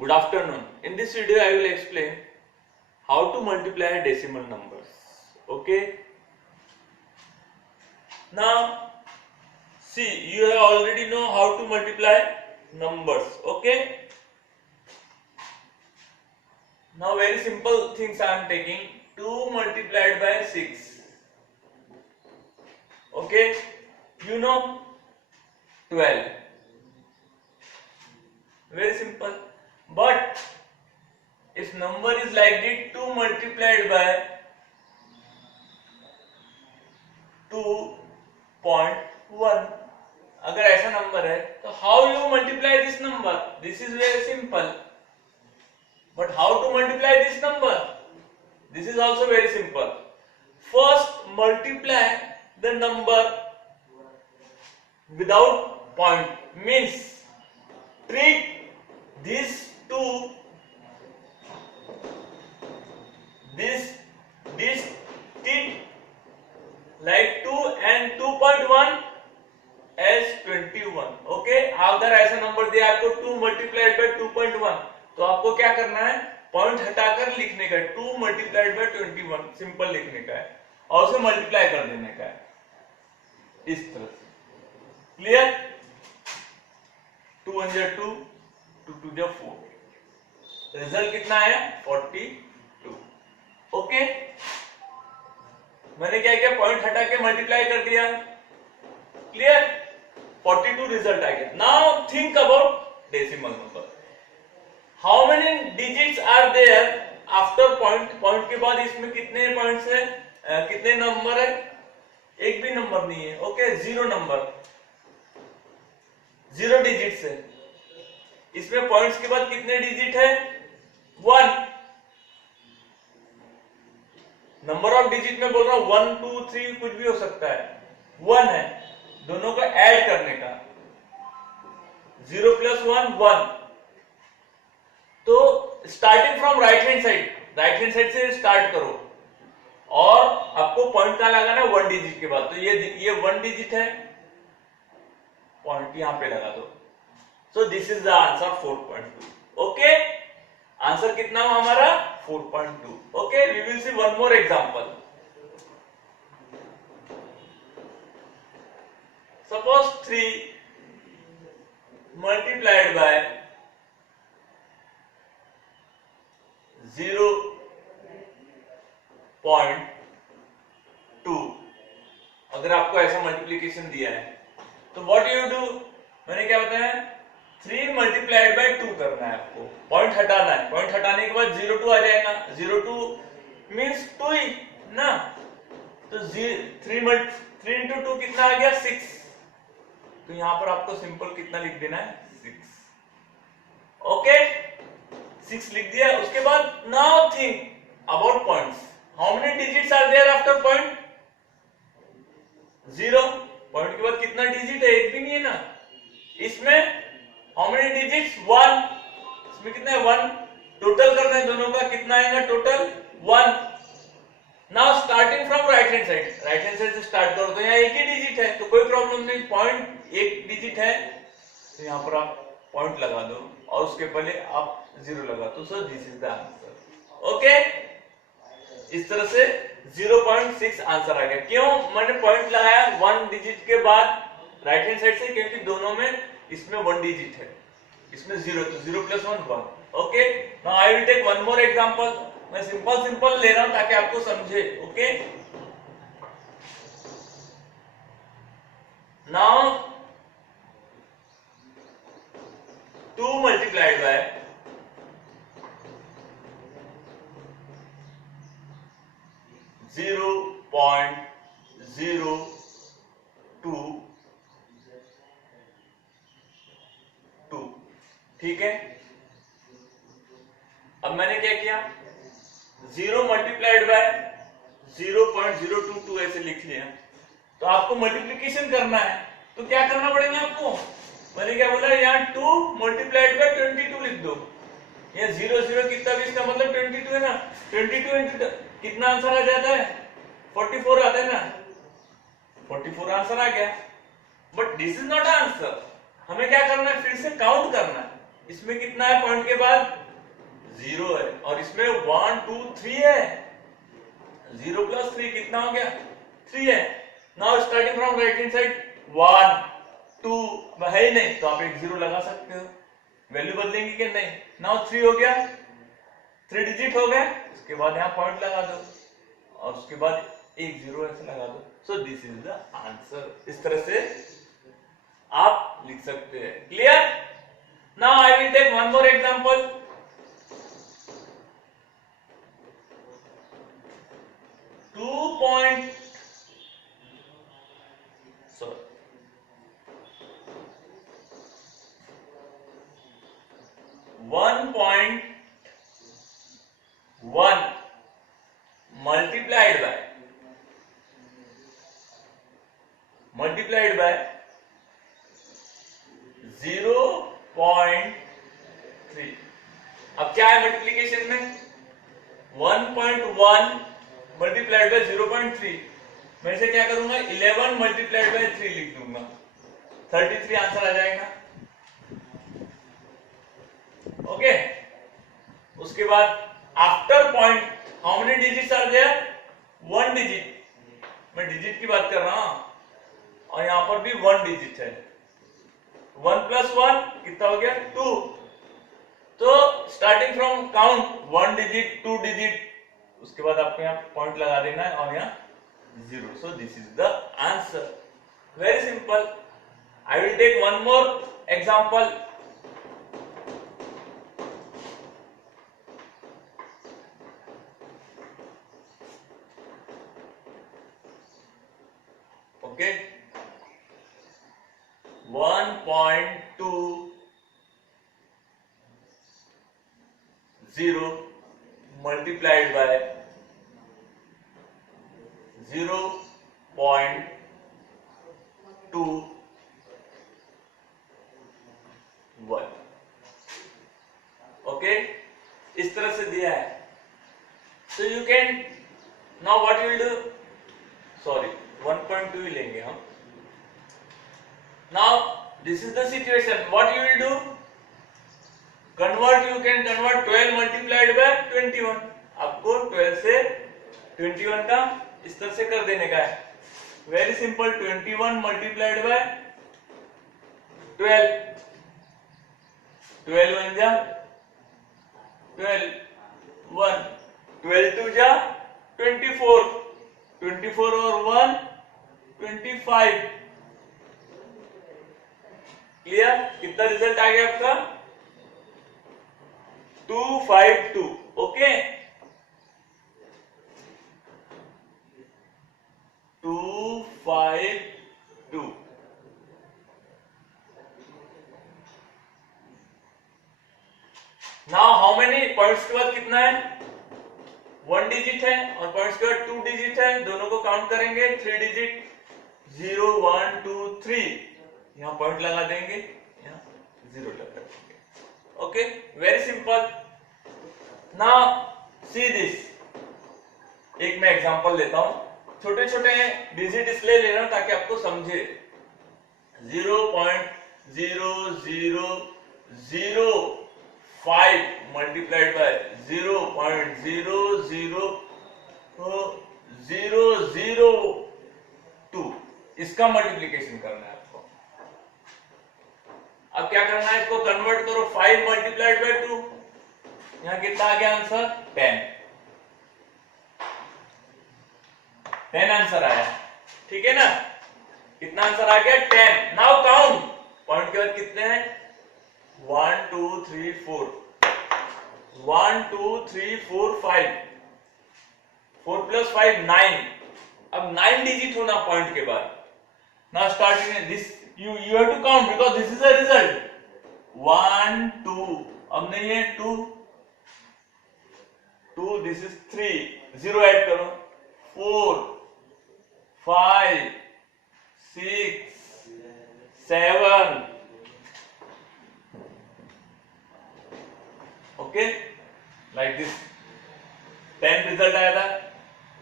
Good afternoon. In this video, I will explain how to multiply decimal numbers. Okay. Now, see, you have already know how to multiply numbers. Okay. Now, very simple things I am taking. 2 multiplied by 6. Okay. You know 12. Very simple. But if number is like this, 2 multiplied by 2.1, अगर ऐसा number है तो how you multiply this number? This is very simple. But how to multiply this number? This is also very simple. First multiply the number without point, means treat these two, this treat like 2 and 2.1 as 21. Okay, अगर ऐसा number दिया आपको 2 multiplied by 2.1 तो आपको क्या करना है, point हटाकर लिखने का है, 2 multiplied by 21 सिंपल लिखने का है और उसे मल्टीप्लाई कर देने का है इस तरह से. क्लियर? 2 1 जा 2, 2 2 जा 4. रिजल्ट कितना आया? 42. ओके, मैंने क्या किया, पॉइंट हटा के मल्टीप्लाई कर दिया. क्लियर? 42 रिजल्ट आ गया. Now think about decimal number. How many digits are there after point? Point के बाद इसमें कितने पॉइंट्स है, कितने नंबर है? एक भी नंबर नहीं है. ओके, 0 नंबर, 0 डिजिट्स है. इसमें पॉइंट्स के बाद कितने डिजिट है? 1. नंबर ऑफ डिजिट में बोल रहा हूं, 1 2 3 कुछ भी हो सकता है. 1 है, दोनों को ऐड करने का. 0 + 1 1. तो starting from right hand side से स्टार्ट करो और आपको पॉइंट कहां लगाना है? 1 डिजिट के बाद. तो ये 1 डिजिट है, पॉइंट यहां पे लगा दो. So this is the answer 4.2. Okay, answer कितना हुआ हमारा? 4.2. Okay, we will see one more example. Suppose 3 multiplied by 0.2. अगर आपको ऐसा मल्टीप्लीकेशन दिया है तो व्हाट यू डू, मैंने क्या बताया, 3 multiplied by 2 करना है आपको. पॉइंट हटाना है, पॉइंट हटाने के बाद 0.2 आ जाएगा. 0.2 मींस 2 ही ना. तो 3 into 2 कितना आ गया? 6. तो यहां पर आपको सिंपल कितना लिख देना है? 6. ओके, 6 लिख दिया. उसके बाद now think about points. How many digits are there after point? 0. Point के बाद कितना डिजिट है? एक भी नहीं है ना. इसमें हाउ मेनी डिजिट्स? 1. इसमें कितना है? 1. टोटल करना है दोनों का, कितना आएगा total? 1. Now starting from right hand side से स्टार्ट करो. तो यहाँ एक ही डिजिट है तो कोई प्रॉब्लम नहीं. पॉइंट एक डिजिट है तो यहाँ पर आप पॉइंट लगा दो और उसके पहले आप 0 लगा दो. So this is the answer. Okay, इस तरह से 0.6 आंसर आ गया. क्यों मैंने पॉइंट लगाया 1 डिजिट के बाद राइट हैंड साइड से? क्योंकि दोनों में, इसमें 1 डिजिट है, इसमें 0, तो 0 + 1 1. Okay, now I will take one more example. मैं सिंपल ले रहा हूं ताकि आपको समझे. Okay, now 2 multiplied by 0.022. ठीक है, अब मैंने क्या किया, 0 multiplied by 0.022 ऐसे लिख लिया. तो आपको मल्टीप्लिकेशन करना है तो क्या करना पड़ेगा आपको? मैंने क्या बोला, यहाँ 2 multiplied by 22 लिख दो. यहाँ 0 0 कितना भी, इसका मतलब 22 है ना. 22 into कितना आंसर आ जाता है? 44 आता है ना. 44 आंसर आ गया. But this is not answer. हमें क्या करना है, फिर से काउंट करना है. इसमें कितना है पॉइंट के बाद 0 है, और इसमें 1 2 3 है। 0 प्लस 3 कितना हो गया 3 है। Now starting from right hand side 1 2 है ही नहीं तो आप एक 0 लगा सकते हो, वैल्यू बदलेंगे कि नहीं। नाउ 3 हो गया, 3 डिजिट हो गए, उसके बाद यहाँ पॉइंट लगा दो और उसके बाद एक 0 ऐसे लगा दो। So this is the answer. इस तरह से आप लिख सकते हैं। Clear? Now I will take one more example. 1.1 multiplied by 0.3। अब क्या है मल्टीप्लीकेशन में 1.1 मल्टीप्लाइड बाय 0.3। मैं इसे क्या करूंगा 11 मल्टीप्लाइड बाय 3 लिख दूंगा, 33 आंसर आ जाएगा। ओके, उसके बाद after point how many digits are there 1 digit, मैं डिजिट की बात कर रहा हूं, और यहां पर भी 1 डिजिट है। 1 प्लस 1 कितना हो गया 2। तो starting from count 1 digit 2 digit, उसके बाद आपको यहाँ पॉइंट लगा देना है और यहाँ 0। So this is the answer. Very simple. I will take one more example. Okay, 1.20 multiplied by 0.21। Okay, इस तरह से दिया है। So you can now what you will do, sorry 1.2 ही लेंगे हम। Now this is the situation, what you will do, convert, you can convert 12 multiplied by 21। आपको 12 से 21 का इस तरह से कर देने का है। वेरी सिंपल, 21 मल्टीप्लाइड बाय 12, 12 1 जा 12, 1 12 2 जा 24, 24 और 1 25। क्लियर? कितना रिजल्ट आ गया आपका 252। Okay, 252। Now how many points के बाद कितना है 1 डिजिट है, और पॉइंट्स के बाद 2 डिजिट है, दोनों को काउंट करेंगे 3 डिजिट 0 1 2 3, यहां पॉइंट लगा देंगे, यहां 0 लगा देंगे। Okay, very simple. Now see this, एक मैं एग्जांपल लेता हूं, छोटे छोटे डिजिट इसलिए ले रहा हूं ताकि आपको समझे। 0.0005 मल्टीप्लाइड बाय 0.00002, इसका मल्टीप्लीकेशन करना है आपको। अब क्या करना है, इसको कन्वर्ट करो 5 मल्टीप्लाइड बाय 2, यहां कितना आ गया आंसर 10। 10 आंसर आया, ठीक है ना? कितना आंसर आ गया 10। नाउ काउंट, पॉइंट के बाद कितने हैं 1 2 3 4, 1 2 3 4 5, 4 प्लस 5 9। अब 9 डिजिट होना पॉइंट के बाद। Now starting this you have to count because this is a result 1 2, अब नहीं है 2 2, this is 3, 0 ऐड करो 4 5 6 7। ओके, लाइक दिस 10 रिजल्ट आया था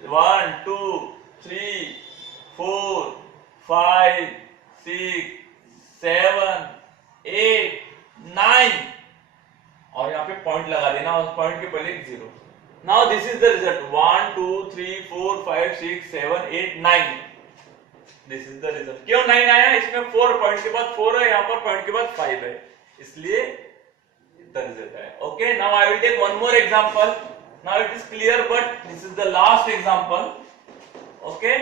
1 2 3 4 5 6 7 8 9। पॉइंट के पहले एक zero. Now this is the result 1 2 3 4 5 6 7 8 9। This is the result. क्यों 9 आया? इसमें 4 पॉइंट के बाद 4 है, यहाँ पर पॉइंट के बाद 5 है, इसलिए द रिजल्ट है। Okay, now I will take one more example. Now it is clear but this is the last example. Okay,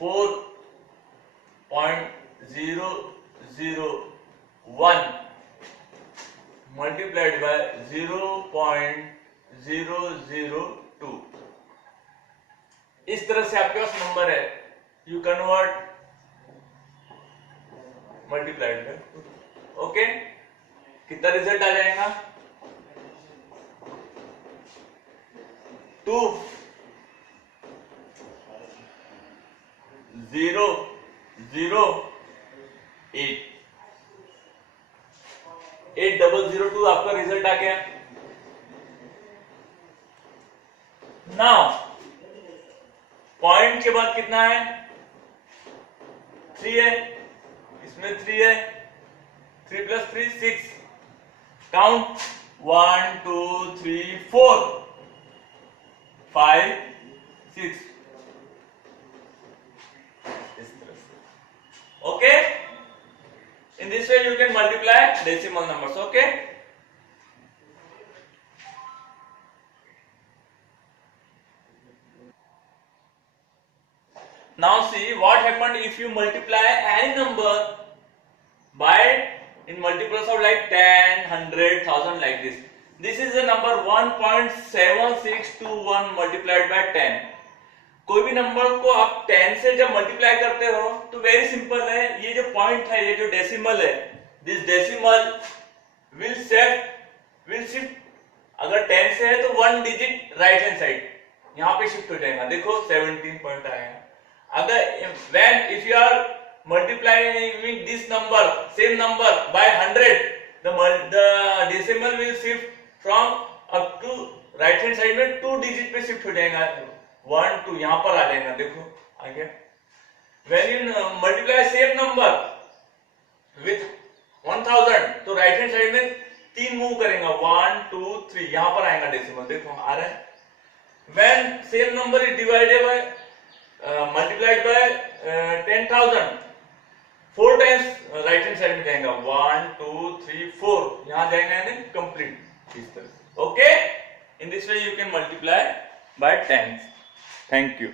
4.001 multiplied by 0.002। इस तरह से आपके पास नंबर है, you convert multiplied by. Okay, कितना रिजल्ट आ जाएगा? 2 0 0 8 8002 आपका रिजल्ट आ गया। नाउ पॉइंट के बाद कितना है? 3 है, इसमें 3 है, 3 + 3 6। Count 1 2 3 4 5 6। Okay, in this way you can multiply decimal numbers. Okay, now see what happened if you multiply any number by in multiples of like 10 100 1000 like this. This is the number 1.7621 multiplied by 10। कोई भी number को आप 10 से जब multiply करते हो तो very simple है, ये जो पॉइंट है, ये जो डेसिमल है, दिस डेसिमल विल शिफ्ट। अगर 10 से है तो 1 डिजिट राइट हैंड साइड यहां पे शिफ्ट हो जाएगा। देखो 17 पॉइंट आएगा। अगर when if you are multiplying this number same number by 100, the decimal will shift from up to right hand side में 2 डिजिट पे शिफ्ट हो जाएगा। 1 2 यहां पर आ जाएगा, देखो आ गया। When you multiply same number with 1000 तो राइट हैंड साइड में 3 मूव करेगा, 1 2 3 यहां पर आएगा डेसिमल, देखो आ रहा है। When same number is divided by multiplied by 10,000, 4 times right hand side में जाएगा, 1 2 3 4 यहां जाएगा, यानी कंप्लीट इस तरह। Okay, in this way you can multiply by 10। Thank you.